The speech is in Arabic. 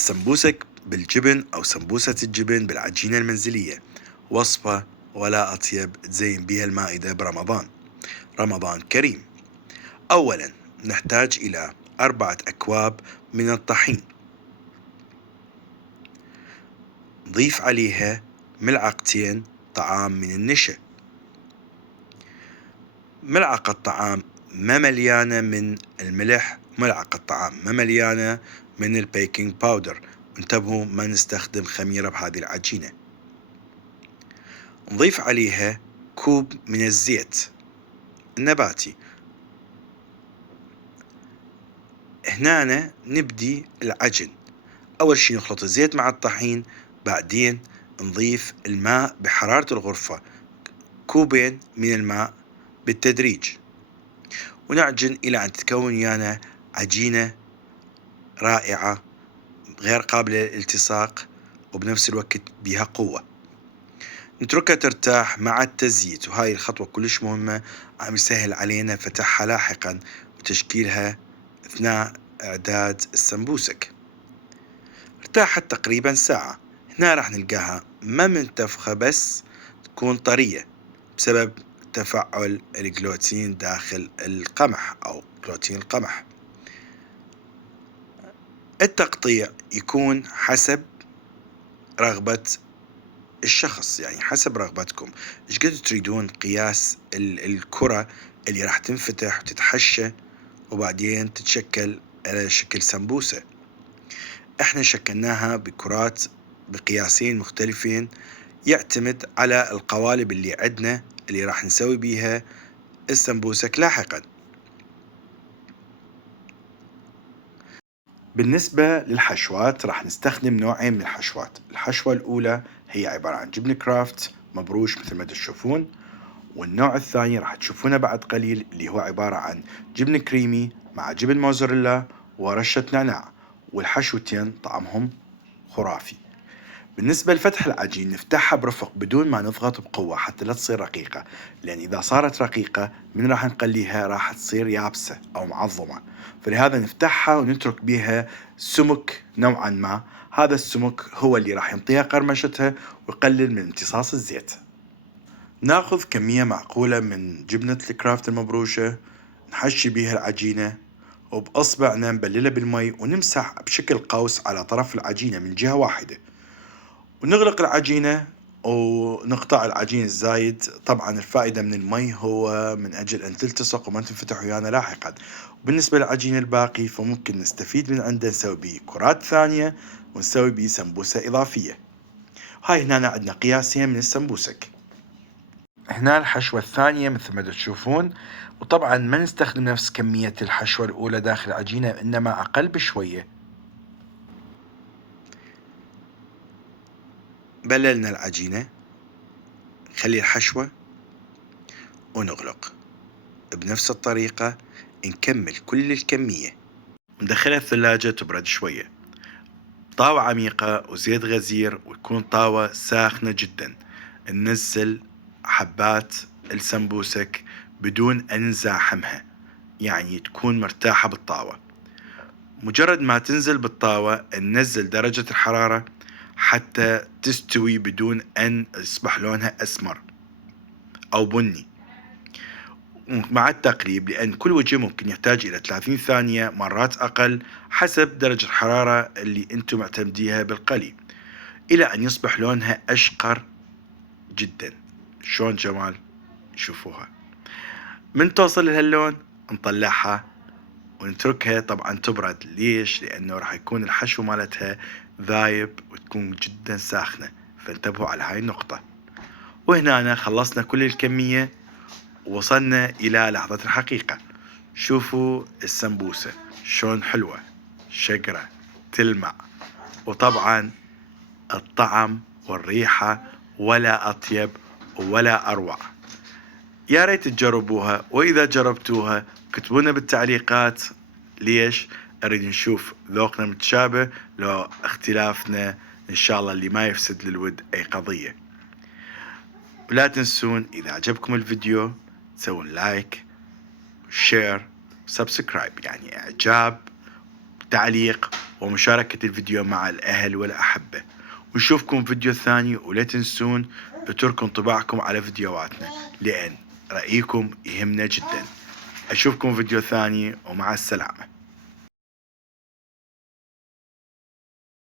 السمبوسك بالجبن أو سمبوسة الجبن بالعجينة المنزلية وصفة ولا أطيب تزين بها المائدة برمضان. رمضان كريم. أولا نحتاج إلى 4 أكواب من الطحين، نضيف عليها 2 ملعقة طعام من النشا، ملعقة طعام ما مليانة من الملح، ملعقة طعام ما مليانة من البيكنج باودر. انتبهوا ما نستخدم خميرة بهذه العجينة. نضيف عليها كوب من الزيت النباتي. هنا نبدي العجن. أول شي نخلط الزيت مع الطحين، بعدين نضيف الماء بحرارة الغرفة، 2 كوب من الماء بالتدريج، ونعجن إلى أن تتكون ويانا عجينة رائعة غير قابلة للالتصاق وبنفس الوقت بها قوة. نتركها ترتاح مع التزييت، وهاي الخطوة كلش مهمة عم يسهل علينا فتحها لاحقا وتشكيلها أثناء إعداد السمبوسك. ارتاحت تقريبا ساعة. هنا راح نلقاها ما منتفخة بس تكون طرية بسبب تفاعل الجلوتين داخل القمح أو جلوتين القمح. التقطيع يكون حسب رغبة الشخص، يعني حسب رغبتكم ايش قد تريدون قياس الكرة اللي راح تنفتح وتتحشى وبعدين تتشكل على شكل سمبوسة. احنا شكلناها بكرات بقياسين مختلفين، يعتمد على القوالب اللي عندنا اللي راح نسوي بيها السمبوسك لاحقا. بالنسبة للحشوات راح نستخدم نوعين من الحشوات. الحشوة الأولى هي عبارة عن جبن كرافت مبروش مثل ما تشوفون، والنوع الثاني راح تشوفونه بعد قليل اللي هو عبارة عن جبن كريمي مع جبن موزاريلا ورشة نعناع، والحشوتين طعمهم خرافي. بالنسبة لفتح العجين نفتحها برفق بدون ما نضغط بقوة حتى لا تصير رقيقة، لأن إذا صارت رقيقة من راح نقليها راح تصير يابسة أو معظمة، فلهذا نفتحها ونترك بها سمك نوعا ما. هذا السمك هو اللي راح ينطيها قرمشتها ويقلل من امتصاص الزيت. ناخذ كمية معقولة من جبنة الكرافت المبروشة، نحشي بيها العجينة وبأصبعنا نبللها بالمي ونمسح بشكل قوس على طرف العجينة من جهة واحدة، ونغلق العجينة ونقطع العجين الزايد. طبعا الفائدة من المي هو من أجل أن تلتصق وما تنفتح ويانا لاحقا. وبالنسبة للعجين الباقي فممكن نستفيد من عنده نسوي بيه كرات ثانية ونسوي بيه سمبوسة إضافية. هاي هنا عندنا قياسين من السمبوسك. هنا الحشوة الثانية مثل ما تشوفون، وطبعا ما نستخدم نفس كمية الحشوة الأولى داخل العجينة إنما أقل بشوية. بللنا العجينة، نخلي الحشوة ونغلق بنفس الطريقة، نكمل كل الكمية وندخلها الثلاجة تبرد شوية. طاوة عميقة وزيت غزير وتكون طاوة ساخنة جدا. ننزل حبات السمبوسك بدون أن نزاحمها، يعني تكون مرتاحة بالطاوة. مجرد ما تنزل بالطاوة ننزل درجة الحرارة حتى تستوي بدون أن يصبح لونها أسمر أو بني مع التقليب، لأن كل وجه ممكن يحتاج إلى 30 ثانية مرات أقل حسب درجة الحرارة اللي أنتم معتمديها بالقلي، إلى أن يصبح لونها أشقر جدا. شلون جمال، شوفوها. من توصل لهاللون نطلعها ونتركها طبعا تبرد. ليش؟ لأنه راح يكون الحشو مالتها ذايب وتكون جدا ساخنة، فانتبهوا على هاي النقطة. وهنا خلصنا كل الكمية ووصلنا إلى لحظة الحقيقة. شوفوا السمبوسة شلون حلوة، شقرة، تلمع، وطبعا الطعم والريحة ولا أطيب ولا أروع. يا ريت تجربوها، وإذا جربتوها كتبونا بالتعليقات. ليش؟ أريد نشوف ذوقنا متشابه لو اختلافنا إن شاء الله اللي ما يفسد للود أي قضية. ولا تنسون إذا عجبكم الفيديو تسوون لايك شير سبسكرايب، يعني إعجاب تعليق ومشاركة الفيديو مع الأهل والأحبة. ونشوفكم فيديو ثاني، ولا تنسون اتركوا انطباعكم على فيديوهاتنا لأن رأيكم يهمنا جدا. أشوفكم فيديو ثاني ومع السلامة.